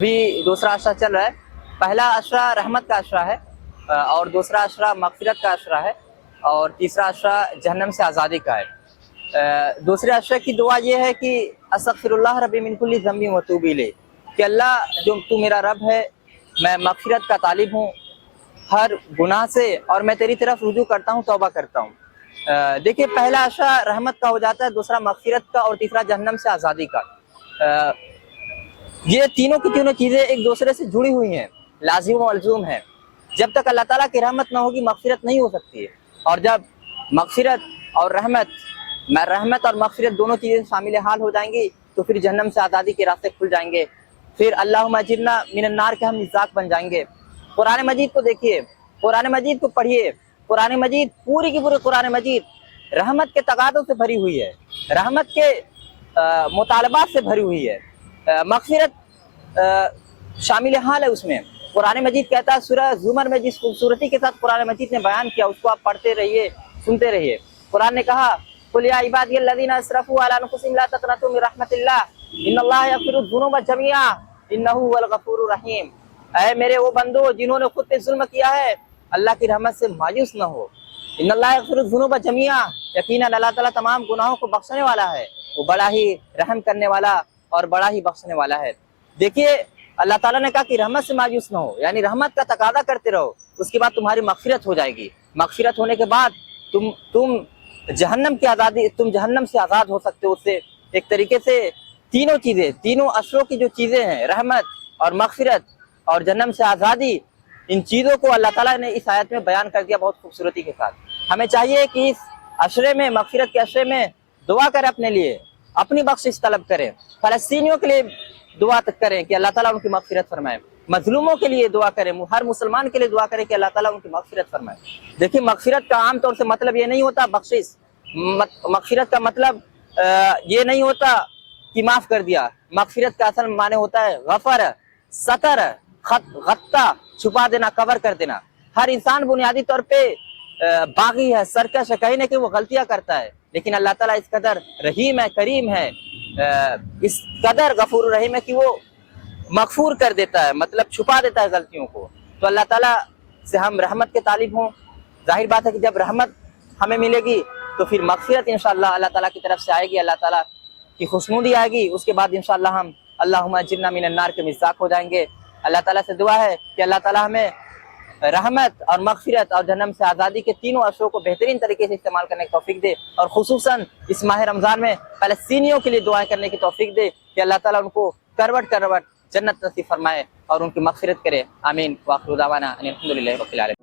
भी दूसरा अशरा चल रहा है। पहला अशरा रहमत का अशरा है और दूसरा अशरा मगफिरत का अशरा है और तीसरा अशरा जहन्नम से आज़ादी का है। दूसरे अशरे की दुआ ये है कि अस्तगफिरुल्लाह रब्बी मिन कुल्ली ज़ंबि व तूबी इलैह, कि अल्लाह जो तू मेरा रब है, मैं मगफिरत का तालिब हूँ हर गुनाह से और मैं तेरी तरफ रुजू करता हूँ, तौबा करता हूँ। देखिए, पहला अशरा रहमत का हो जाता है, दूसरा मगफिरत का और तीसरा जहन्नम से आज़ादी का। ये तीनों की तीनों चीज़ें एक दूसरे से जुड़ी हुई हैं, लाजिम व मलजूम है। जब तक अल्लाह ताला की रहमत ना होगी मगफिरत नहीं हो सकती है, और जब मगफिरत और रहमत और मगफिरत दोनों चीज़ें शामिल हाल हो जाएंगी तो फिर जहन्नम से आज़ादी के रास्ते खुल जाएंगे, फिर अल्लाहुम्मा अजिरना मिनन नार के हम मिज़ाक बन जाएंगे। कुरान मजीद को देखिए, कुरान मजीद को पढ़िए, कुरान मजीद पूरी की पूरी कुरान मजीद रहमत के तगादों से भरी हुई है, रहमत के मुतालबात से भरी हुई है, मगफिरत शामिल हाल है उसमें। कुरान मजीद कहता है सूरह ज़ुमर में जिस खूबसूरती के साथ कुरान मजीद ने बयान किया उसको आप पढ़ते रहिए, सुनते रहिए। कुरान ने कहा कुल या इबादियल्लज़ीना असरफू अला अनफुसिहिम ला तक़नतू मिन रहमतिल्लाह इन्नल्लाह यग़फिरुज़्ज़ुनूबा जमीआ इन्नहु हुवल गफ़ूरुर रहीम। ऐ मेरे वो बंदो जिन्होंने खुद पे जुल्म किया है, अल्लाह की रहमत से मायूस न हो। इन्नल्लाह यग़फिरुज़्ज़ुनूबा जमीआ, यकीनन अल्लाह ताला तमाम गुनाहों को बख्शने वाला है, वो बड़ा ही रहम करने वाला और बड़ा ही बख्शने वाला है। देखिए, अल्लाह ताला ने कहा कि रहमत से मायूस न हो, यानी रहमत का तकादा करते रहो, उसके बाद तुम्हारी मगफिरत हो जाएगी। मगफिरत होने के बाद तुम जहन्नम से आज़ाद हो सकते हो। उससे एक तरीके से तीनों चीज़ें, तीनों अशरों की जो चीज़ें हैं, रहमत और मगफिरत और जहन्नम से आज़ादी, इन चीज़ों को अल्लाह ताला ने इस आयत में बयान कर दिया बहुत खूबसूरती के साथ। हमें चाहिए कि इस अशरे में, मगफिरत के अशरे में दुआ करें, अपने लिए अपनी बख्शिश तलब करें, फ़लस्तीनियों के लिए दुआ करें कि अल्लाह ताला उनकी मगफिरत फरमाए, मजलूमों के लिए दुआ करें, हर मुसलमान के लिए दुआ करें कि अल्लाह ताला उनकी मगफिरत फरमाए। देखिए, मगफिरत का आम तौर से मतलब ये नहीं होता बख्शिश, मगफिरत का मतलब ये नहीं होता कि माफ कर दिया। मगफिरत का असल माने होता है गफर, सतर, गत्ता, छुपा देना, कवर कर देना। हर इंसान बुनियादी तौर पे बागी है, सरकश है, कहीं ना कहीं वो गलतियां करता है, लेकिन अल्लाह ताला इस कदर रहीम है, करीम है, इस कदर गफूर रहीम है कि वो मगफूर कर देता है, मतलब छुपा देता है गलतियों को। तो अल्लाह ताला से हम रहमत के तालिब हों। जाहिर बात है कि जब रहमत हमें मिलेगी तो फिर मगफिरत इंशाअल्लाह अल्लाह ताला की तरफ से आएगी, अल्लाह ताला की खुशनुदी आएगी। उसके बाद इंशाअल्लाह हम अल्लाहुम्मा अजिरना मिनन नार के मिज़ाक हो जाएंगे। अल्लाह ताला से दुआ है कि अल्लाह ताला हमें रहमत और मगफिरत और जन्नम से आज़ादी के तीनों अशरों को बेहतरीन तरीके से इस्तेमाल करने की तौफीक दे, और खुसूसन इस माह रमज़ान में फ़लस्तीनियों के लिए दुआएं करने की तौफीक दे कि अल्लाह ताला उनको करवट करवट जन्नत नसीब फरमाए और उनकी मगफिरत करे। आमीन। व आखिरु दावाना अनिल हम्दुलिल्लाहि रब्बिल आलमीन।